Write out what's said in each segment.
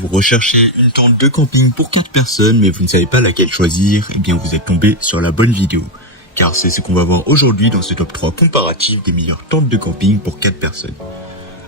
Vous recherchez une tente de camping pour 4 personnes, mais vous ne savez pas laquelle choisir, eh bien vous êtes tombé sur la bonne vidéo. Car c'est ce qu'on va voir aujourd'hui dans ce top 3 comparatif des meilleures tentes de camping pour 4 personnes.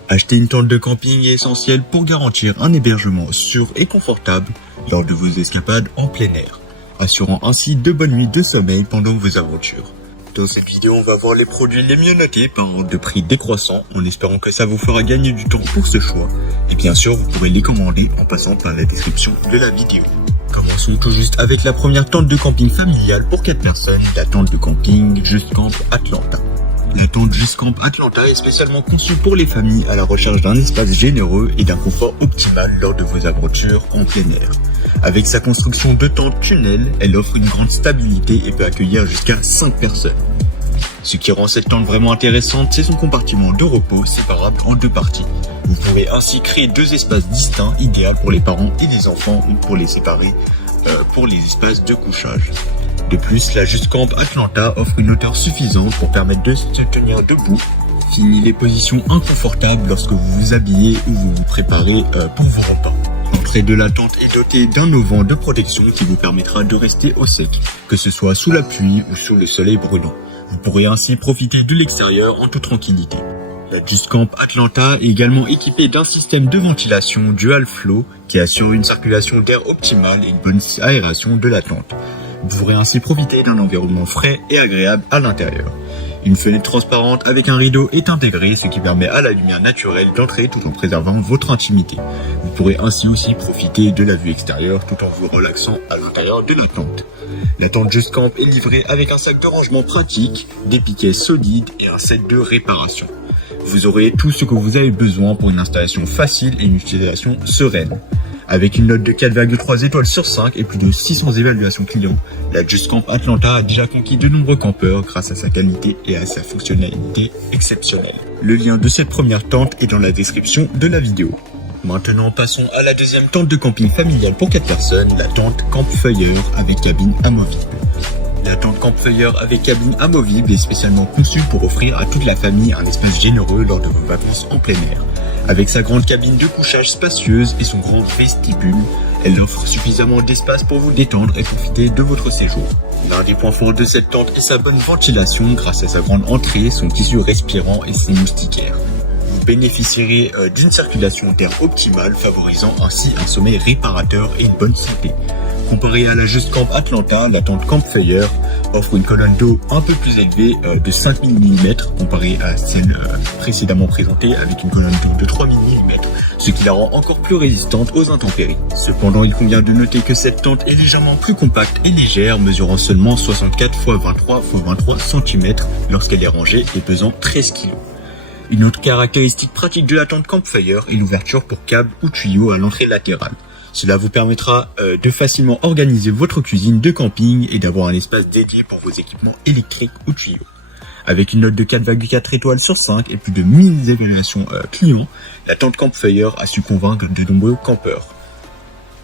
Acheter une tente de camping est essentiel pour garantir un hébergement sûr et confortable lors de vos escapades en plein air, assurant ainsi de bonnes nuits de sommeil pendant vos aventures. Dans cette vidéo, on va voir les produits les mieux notés par ordre de prix décroissant, en espérant que ça vous fera gagner du temps pour ce choix. Et bien sûr, vous pourrez les commander en passant par la description de la vidéo. Commençons tout juste avec la première tente de camping familiale pour 4 personnes, la tente de camping Just Camp Atlanta. La tente Just Camp Atlanta est spécialement conçue pour les familles à la recherche d'un espace généreux et d'un confort optimal lors de vos aventures en plein air. Avec sa construction de tente tunnel, elle offre une grande stabilité et peut accueillir jusqu'à 5 personnes. Ce qui rend cette tente vraiment intéressante, c'est son compartiment de repos séparable en 2 parties. Vous pourrez ainsi créer 2 espaces distincts, idéal pour les parents et les enfants, ou pour les séparer pour les espaces de couchage. De plus, la Just Camp Atlanta offre une hauteur suffisante pour permettre de se tenir debout. Fini les positions inconfortables lorsque vous vous habillez ou vous vous préparez pour vos repas. L'entrée de la tente est dotée d'un auvent de protection qui vous permettra de rester au sec, que ce soit sous la pluie ou sous le soleil brûlant. Vous pourrez ainsi profiter de l'extérieur en toute tranquillité. La Just Camp Atlanta est également équipée d'un système de ventilation Dual Flow qui assure une circulation d'air optimale et une bonne aération de la tente. Vous pourrez ainsi profiter d'un environnement frais et agréable à l'intérieur. Une fenêtre transparente avec un rideau est intégrée, ce qui permet à la lumière naturelle d'entrer tout en préservant votre intimité. Vous pourrez ainsi aussi profiter de la vue extérieure tout en vous relaxant à l'intérieur de la tente. La tente Just Camp est livrée avec un sac de rangement pratique, des piquets solides et un set de réparation. Vous aurez tout ce que vous avez besoin pour une installation facile et une utilisation sereine. Avec une note de 4,3 étoiles sur 5 et plus de 600 évaluations clients, la Just Camp Atlanta a déjà conquis de nombreux campeurs grâce à sa qualité et à sa fonctionnalité exceptionnelle. Le lien de cette première tente est dans la description de la vidéo. Maintenant, passons à la deuxième tente de camping familiale pour 4 personnes, la tente Campfire avec cabine amovible. La tente Campfire avec cabine amovible est spécialement conçue pour offrir à toute la famille un espace généreux lors de vos vacances en plein air. Avec sa grande cabine de couchage spacieuse et son grand vestibule, elle offre suffisamment d'espace pour vous détendre et profiter de votre séjour. L'un des points forts de cette tente est sa bonne ventilation grâce à sa grande entrée, son tissu respirant et ses moustiquaires. Vous bénéficierez d'une circulation d'air optimale, favorisant ainsi un sommeil réparateur et une bonne santé. Comparé à la Just Camp Atlanta, la tente Campfire offre une colonne d'eau un peu plus élevée de 5000 mm comparée à celle précédemment présentée avec une colonne d'eau de 3000 mm, ce qui la rend encore plus résistante aux intempéries. Cependant, il convient de noter que cette tente est légèrement plus compacte et légère, mesurant seulement 64 x 23 x 23 cm lorsqu'elle est rangée et pesant 13 kg. Une autre caractéristique pratique de la tente Campfire est l'ouverture pour câbles ou tuyaux à l'entrée latérale. Cela vous permettra de facilement organiser votre cuisine de camping et d'avoir un espace dédié pour vos équipements électriques ou tuyaux. Avec une note de 4,4 étoiles sur 5 et plus de 1000 évaluations clients, la tente Campfire a su convaincre de nombreux campeurs.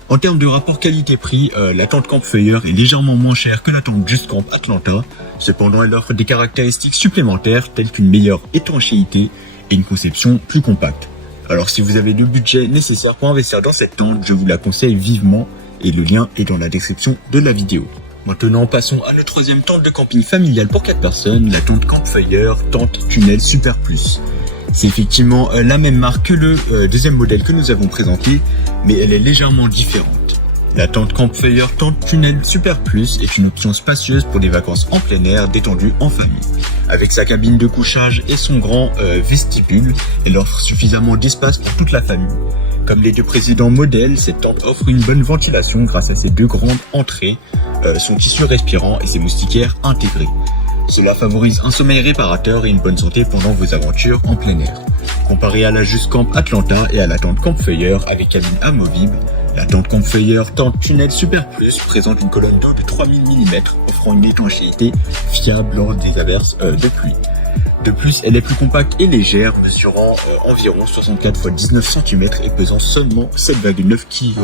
En termes de rapport qualité-prix, la tente Campfire est légèrement moins chère que la tente Just Camp Atlanta. Cependant, elle offre des caractéristiques supplémentaires telles qu'une meilleure étanchéité et une conception plus compacte. Alors si vous avez le budget nécessaire pour investir dans cette tente, je vous la conseille vivement et le lien est dans la description de la vidéo. Maintenant, passons à notre troisième tente de camping familiale pour 4 personnes, la tente Campfire Tente Tunnel Super Plus. C'est effectivement la même marque que le deuxième modèle que nous avons présenté, mais elle est légèrement différente. La tente Campfire Tente Tunnel Super Plus est une option spacieuse pour des vacances en plein air détendues en famille. Avec sa cabine de couchage et son grand vestibule, elle offre suffisamment d'espace pour toute la famille. Comme les 2 précédents modèles, cette tente offre une bonne ventilation grâce à ses 2 grandes entrées, son tissu respirant et ses moustiquaires intégrés. Cela favorise un sommeil réparateur et une bonne santé pendant vos aventures en plein air. Comparé à la Just Camp Atlanta et à la tente Campfire avec cabine amovible, la tente Campfire Tente Tunnel Super Plus présente une colonne d'eau de 3000 mm offrant une étanchéité fiable lors des averses de pluie. De plus, elle est plus compacte et légère, mesurant environ 64 x 19 cm et pesant seulement 7,9 kg,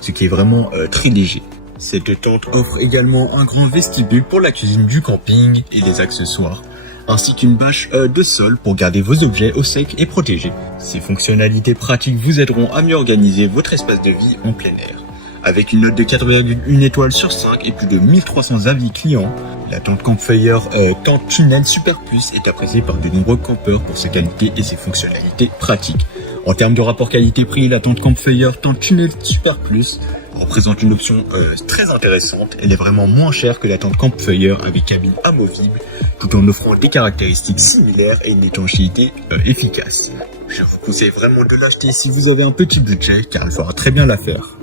ce qui est vraiment très léger. Cette tente offre également un grand vestibule pour la cuisine du camping et les accessoires, ainsi qu'une bâche de sol pour garder vos objets au sec et protégés. Ces fonctionnalités pratiques vous aideront à mieux organiser votre espace de vie en plein air. Avec une note de 4,1 étoiles sur 5 et plus de 1300 avis clients, la tente Campfire Tente Tunnel Super Plus est appréciée par de nombreux campeurs pour ses qualités et ses fonctionnalités pratiques. En termes de rapport qualité-prix, la tente Campfire Tente Tunnel Super Plus représente une option très intéressante. Elle est vraiment moins chère que la tente Campfire avec cabine amovible, tout en offrant des caractéristiques similaires et une étanchéité efficace. Je vous conseille vraiment de l'acheter si vous avez un petit budget, car elle fera très bien l'affaire.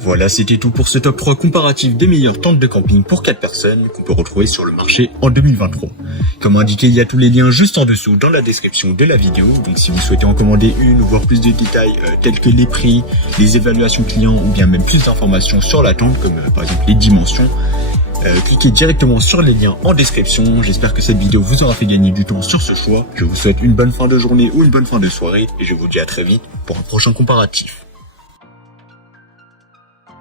Voilà, c'était tout pour ce top 3 comparatif des meilleures tentes de camping pour 4 personnes qu'on peut retrouver sur le marché en 2023. Comme indiqué, il y a tous les liens juste en dessous dans la description de la vidéo. Donc si vous souhaitez en commander une ou voir plus de détails tels que les prix, les évaluations clients ou bien même plus d'informations sur la tente comme par exemple les dimensions, cliquez directement sur les liens en description. J'espère que cette vidéo vous aura fait gagner du temps sur ce choix. Je vous souhaite une bonne fin de journée ou une bonne fin de soirée et je vous dis à très vite pour un prochain comparatif.